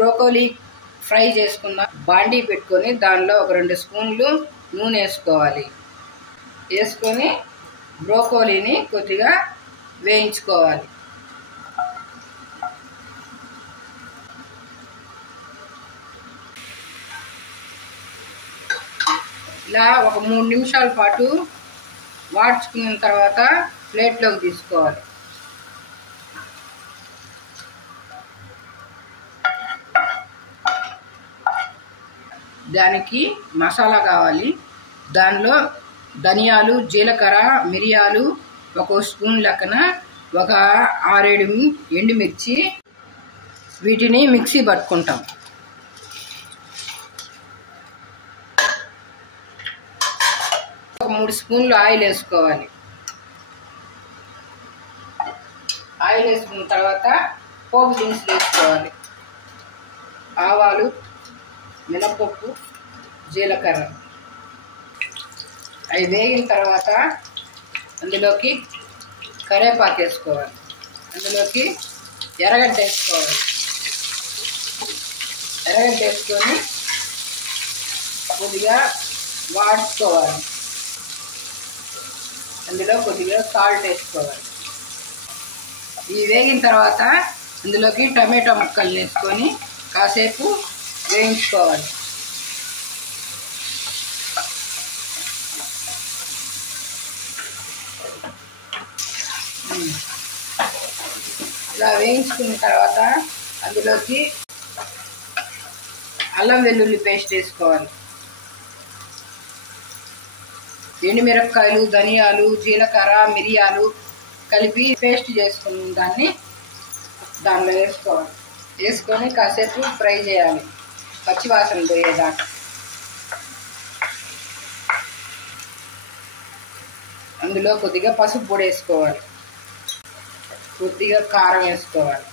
Broccoli fry చేసుకున్న బాండీ పెట్టుకొని దానిలో ఒక 2 స్పూన్లు నూనె వేసుకోవాలి. వేసుకొని బ్రోకోలీని కొద్దిగా వేయించుకోవాలి. ఇలా ఒక 3 నిమిషాల పాటు వాడ్చుకున్న తర్వాత ప్లేట్లోకి తీసుకోవాలి. దానికి మసాలా కావాలి. దానిలో ధనియాలు, జీలకర్ర, మిరియాలు 1 స్పూన్ లెక్కన, ఒక 6-7 ఎండుమిర్చి, వీటిని మిక్సీ పట్టుకుంటాం. ఒక 3 స్పూన్లు ఆయిల్ వేసుకోవాలి. ఆయిల్ వేసుకున్న తర్వాత పోపు దినుసులు వేసుకోవాలి. ఆవాలు, మినపప్పు, జీలకర్ర. అవి వేగిన తర్వాత అందులోకి కరివేపాకు వేసుకోవాలి. అందులోకి ఎర్రగడ్డ వేసుకోవాలి. ఎర్రగడ్డ వేసుకొని కొద్దిగా వాడుకోవాలి. అందులో కొద్దిగా సాల్ట్ వేసుకోవాలి. ఇవి వేగిన తర్వాత అందులోకి టమాటా ముక్కలు వేసుకొని కాసేపు వేయించుకోవాలి. ఇలా వేయించుకున్న తర్వాత అందులోకి అల్లం వెల్లుల్లి పేస్ట్ వేసుకోవాలి. ఎండుమిరపకాయలు, ధనియాలు, జీలకర్ర, మిరియాలు కలిపి పేస్ట్ చేసుకున్న దాన్ని దానిలో వేసుకోవాలి. వేసుకొని కాసేపు ఫ్రై చేయాలి, పచ్చివాసన పోయేదాకా. అందులో కొద్దిగా పసుపు పొడి వేసుకోవాలి, కొద్దిగా కారం వేసుకోవాలి.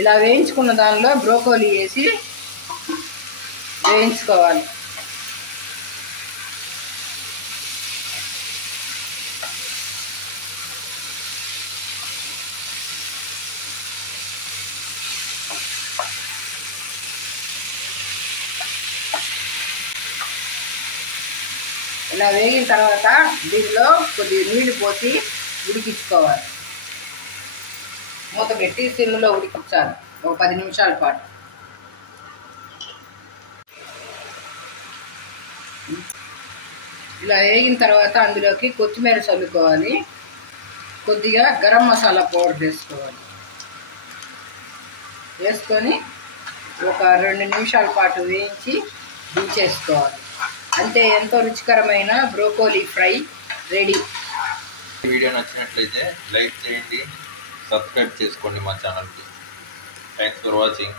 ఇలా వేయించుకున్న దానిలో బ్రోకోలీ వేసి వేయించుకోవాలి. ఇలా వేగిన తర్వాత దీనిలో కొద్దిగా నీళ్లు పోసి ఉడికించుకోవాలి. మూత పెట్టి సిమ్లో ఉడికించాలి ఒక 10 నిమిషాల పాటు. ఇలా వేగిన తర్వాత అందులోకి కొత్తిమీర చల్లుకోవాలి. కొద్దిగా గరం మసాలా పౌడర్ వేసుకోవాలి. వేసుకొని ఒక 2 నిమిషాల పాటు వేయించి దించేసుకోవాలి. అంతే, ఎంతో రుచికరమైన బ్రోకోలీ ఫ్రై రెడీ. వీడియో నచ్చినట్లయితే లైక్ చేయండి, సబ్స్క్రైబ్ చేసుకోండి మా ఛానల్కి. Thanks for watching.